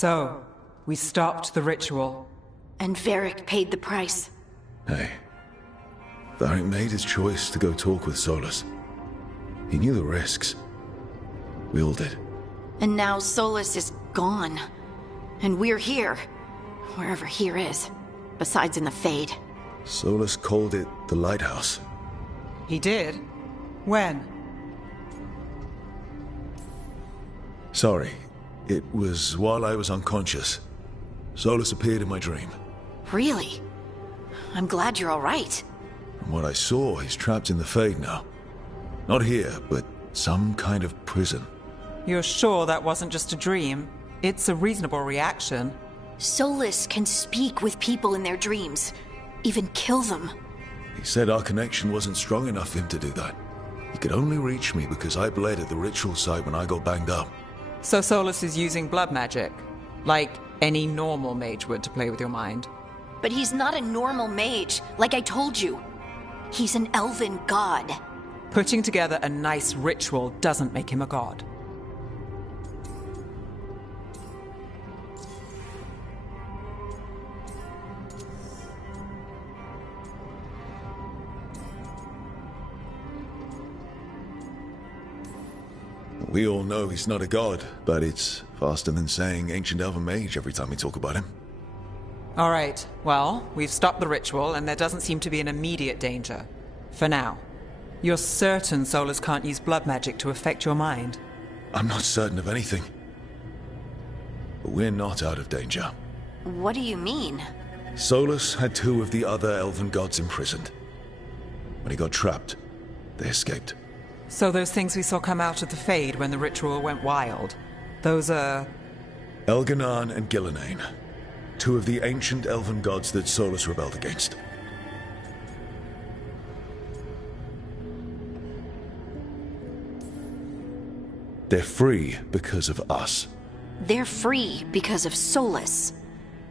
So, we stopped the ritual. And Varric paid the price. Hey, Varric made his choice to go talk with Solus. He knew the risks. We all did. And now Solus is gone. And we're here. Wherever here is. Besides in the Fade. Solus called it the Lighthouse. He did? When? Sorry, it was while I was unconscious. Solus appeared in my dream. Really? I'm glad you're alright. From what I saw, he's trapped in the Fade now. Not here, but some kind of prison. You're sure that wasn't just a dream? It's a reasonable reaction. Solus can speak with people in their dreams. Even kill them. He said our connection wasn't strong enough for him to do that. He could only reach me because I bled at the ritual site when I got banged up. So Solus is using blood magic? Like any normal mage would to play with your mind? But he's not a normal mage, like I told you. He's an elven god. Putting together a nice ritual doesn't make him a god. We all know he's not a god, but it's faster than saying ancient elven mage every time we talk about him. All right, well, we've stopped the ritual and there doesn't seem to be an immediate danger. For now. You're certain Solus can't use blood magic to affect your mind? I'm not certain of anything. But we're not out of danger. What do you mean? Solus had two of the other elven gods imprisoned. When he got trapped, they escaped. So those things we saw come out of the Fade when the ritual went wild, those are... Elganan and Gillenane. Two of the ancient elven gods that Solus rebelled against. They're free because of us. They're free because of Solus.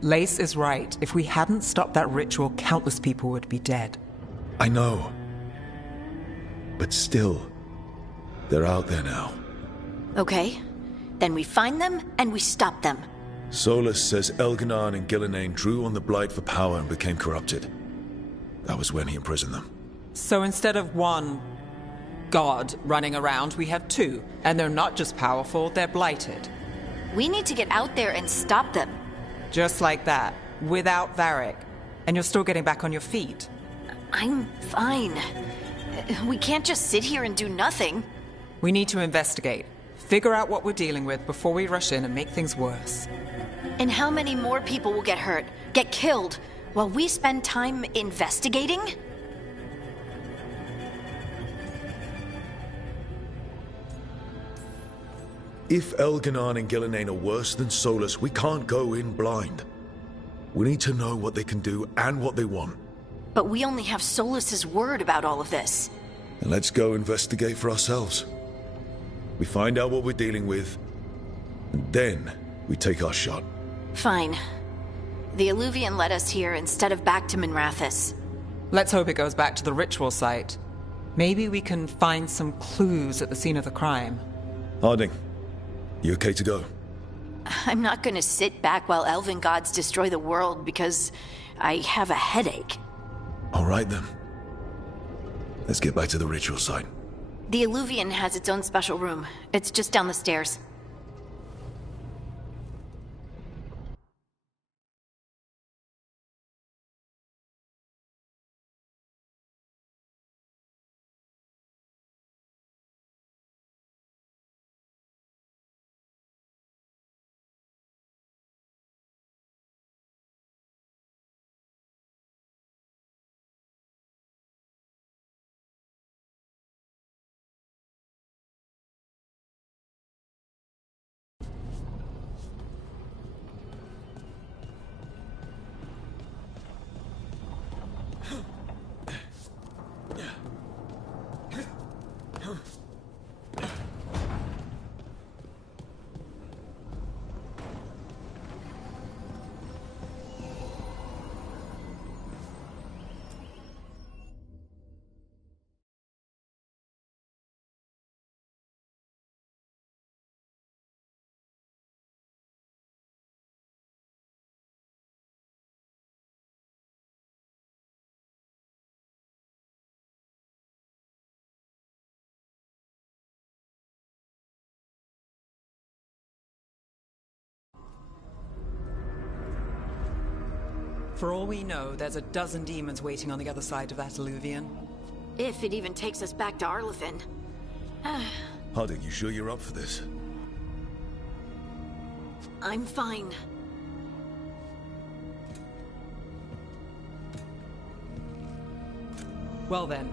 Lace is right. If we hadn't stopped that ritual, countless people would be dead. I know. But still, they're out there now. Okay. Then we find them and we stop them. Solus says Elganan and Gillenane drew on the Blight for power and became corrupted. That was when he imprisoned them. So instead of one god running around, we have two. And they're not just powerful, they're blighted. We need to get out there and stop them. Just like that, without Varric. And you're still getting back on your feet. I'm fine. We can't just sit here and do nothing. We need to investigate. Figure out what we're dealing with before we rush in and make things worse. And how many more people will get hurt, get killed, while we spend time investigating? If Elganan and Gillenane are worse than Solus, we can't go in blind. We need to know what they can do and what they want. But we only have Solus's word about all of this. And let's go investigate for ourselves. We find out what we're dealing with, and then we take our shot. Fine. The Illuvian led us here instead of back to Minrathous. Let's hope it goes back to the ritual site. Maybe we can find some clues at the scene of the crime. Harding, you okay to go? I'm not gonna sit back while elven gods destroy the world because I have a headache. All right then. Let's get back to the ritual site. The Illuvian has its own special room. It's just down the stairs. For all we know, there's a dozen demons waiting on the other side of that alluvion. If it even takes us back to Arlithin. Harding, you sure you're up for this? I'm fine. Well then.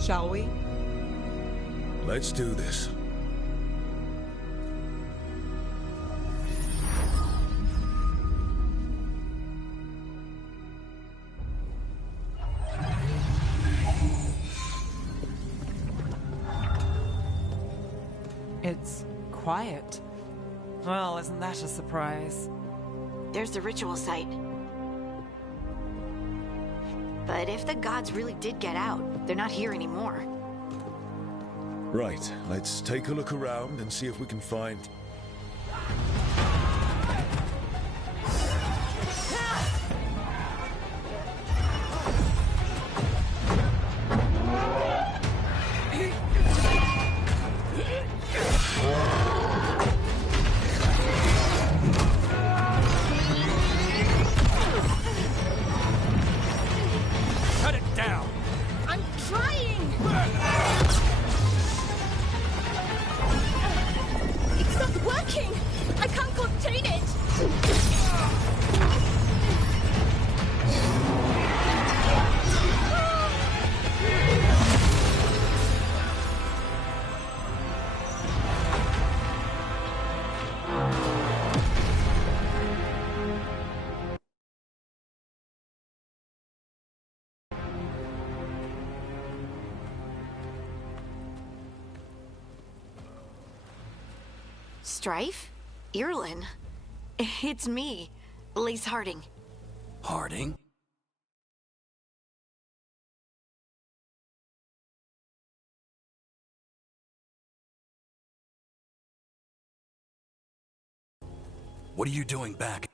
Shall we? Let's do this. It's quiet. Well, isn't that a surprise? There's the ritual site. But if the gods really did get out, they're not here anymore. Right, let's take a look around and see if we can find... Strife? Irlin? It's me, Lace Harding. Harding? What are you doing back?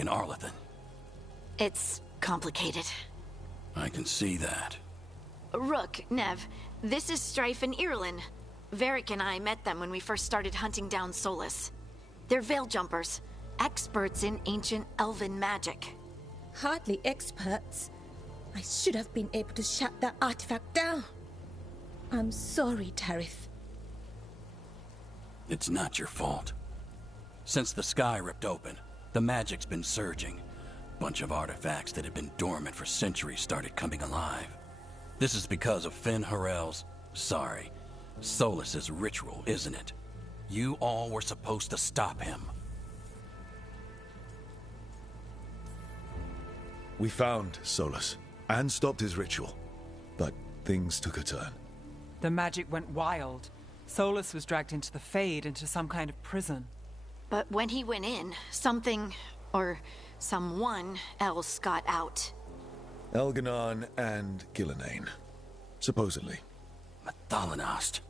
In Arlithin? It's complicated. I can see that. Rook, Nev, this is Strife and Irlin. Varric and I met them when we first started hunting down Solas. They're Veil Jumpers, experts in ancient elven magic. Hardly experts. I should have been able to shut that artifact down. I'm sorry, Tarith. It's not your fault. Since the sky ripped open, the magic's been surging. Bunch of artifacts that had been dormant for centuries started coming alive. This is because of Finn Harel's... Solas's ritual, isn't it? You all were supposed to stop him. We found Solas, and stopped his ritual. But things took a turn. The magic went wild. Solas was dragged into the Fade, into some kind of prison. But when he went in, something, or someone else got out. Elganon and Gillenane. Supposedly. Thalanost.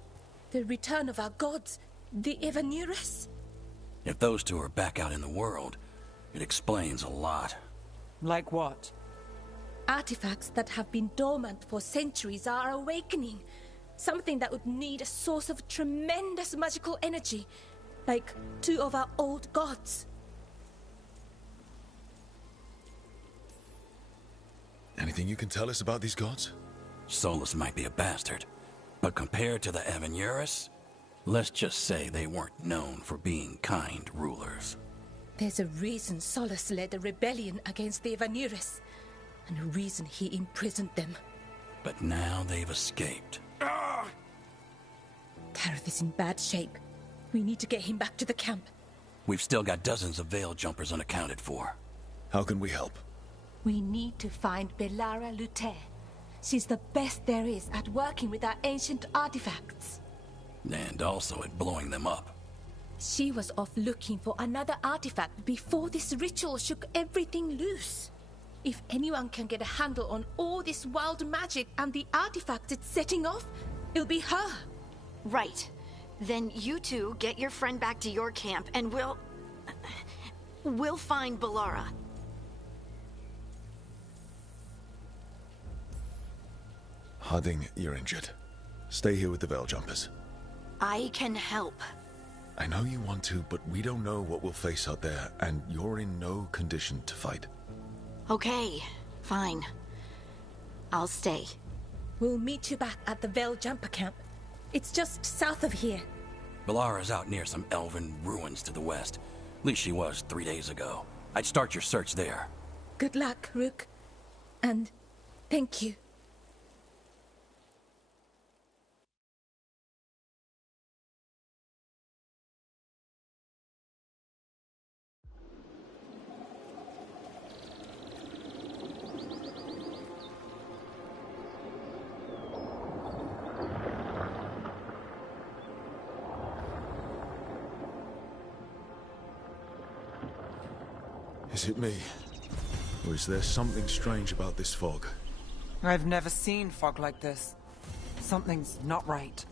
The return of our gods, the Evanurus. If those two are back out in the world, it explains a lot. Like what? Artifacts that have been dormant for centuries are awakening. Something that would need a source of tremendous magical energy, like two of our old gods. Anything you can tell us about these gods? Solas might be a bastard, but compared to the Evanurus, let's just say they weren't known for being kind rulers. There's a reason Solas led a rebellion against the Evanurus, and a reason he imprisoned them. But now they've escaped. Tarith is in bad shape. We need to get him back to the camp. We've still got dozens of Veil Jumpers unaccounted for. How can we help? We need to find Bellara Luthe. She's the best there is at working with our ancient artifacts. And also at blowing them up. She was off looking for another artifact before this ritual shook everything loose. If anyone can get a handle on all this wild magic and the artifact it's setting off, it'll be her. Right. Then you two get your friend back to your camp and we'll find Bellara. Harding, you're injured. Stay here with the Veil Jumpers. I can help. I know you want to, but we don't know what we'll face out there, and you're in no condition to fight. Okay, fine. I'll stay. We'll meet you back at the Veil Jumper camp. It's just south of here. Bellara's out near some elven ruins to the west. At least she was 3 days ago. I'd start your search there. Good luck, Rook. And thank you. Is it me? Or is there something strange about this fog? I've never seen fog like this. Something's not right.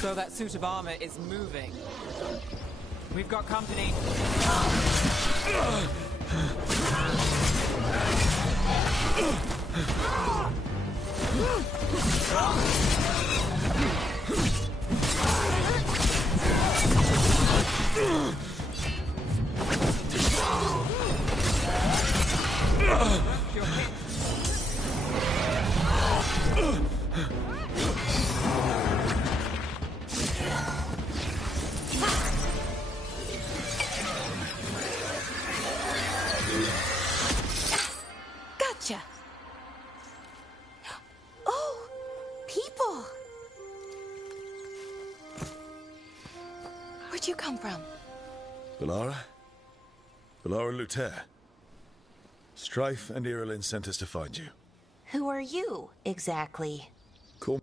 So that suit of armor is moving. We've got company. You're hit. Gotcha. Oh, people. Where'd you come from? Bellara? Bellara Luther. Strife and Irulan sent us to find you. Who are you, exactly? Call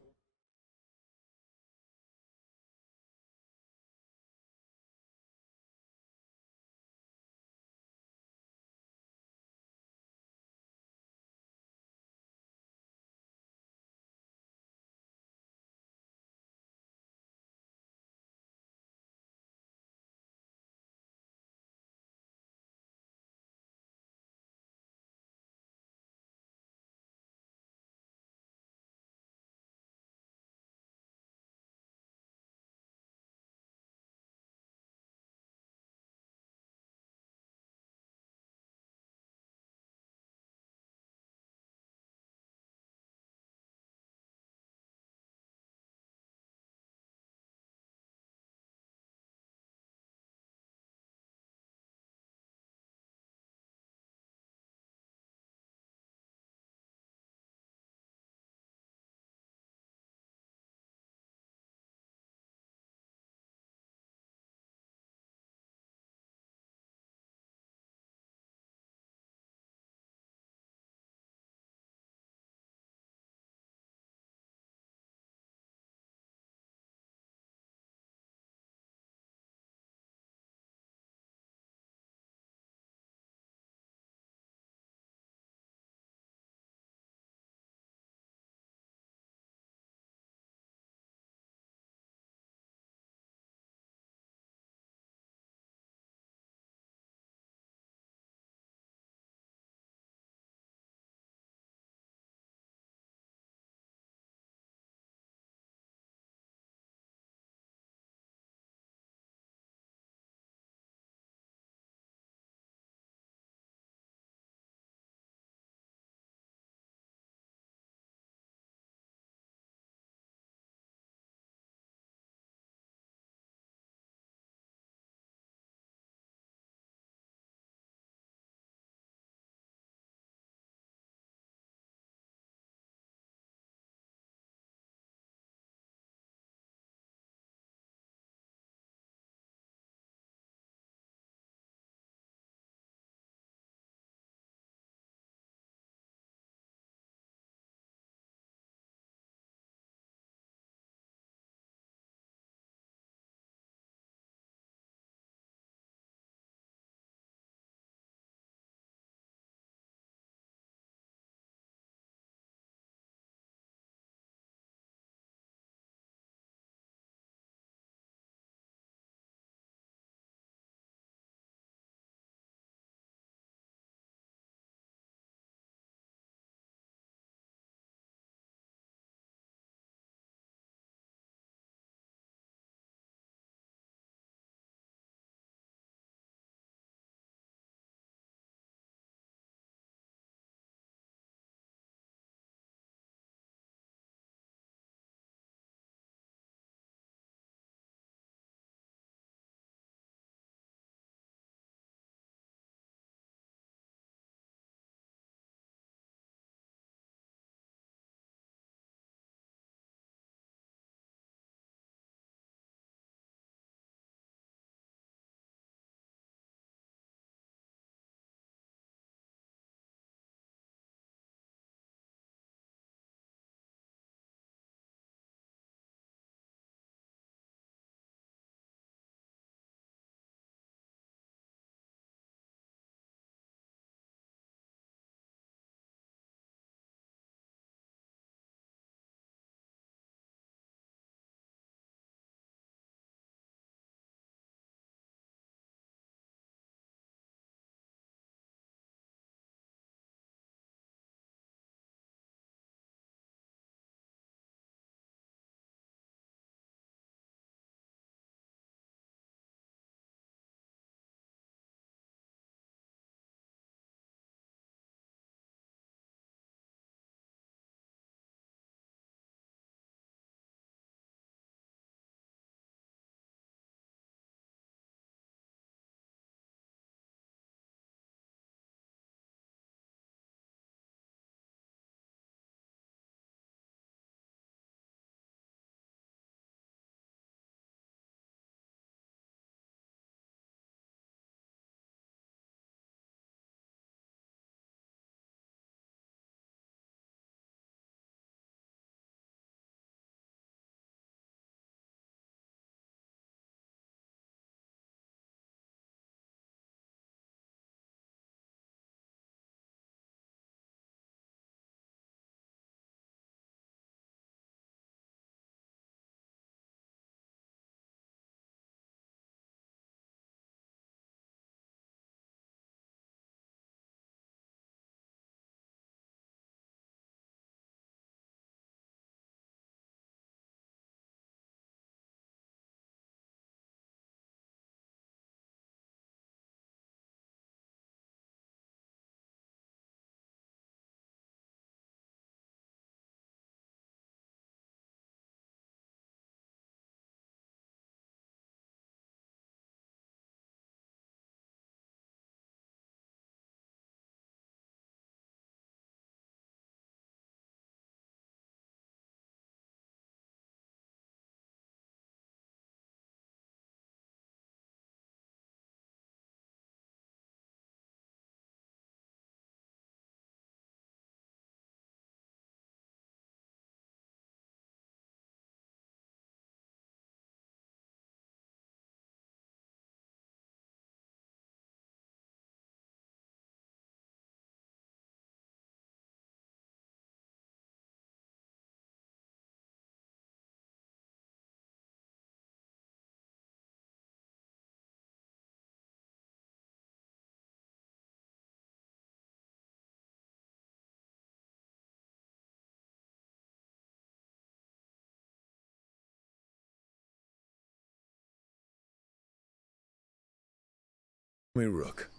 me, Rook.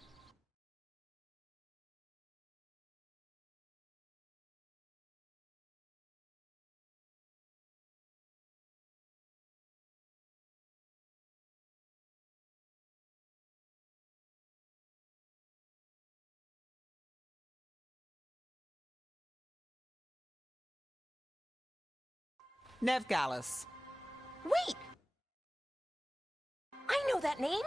Nev Gallus. Wait! I know that name!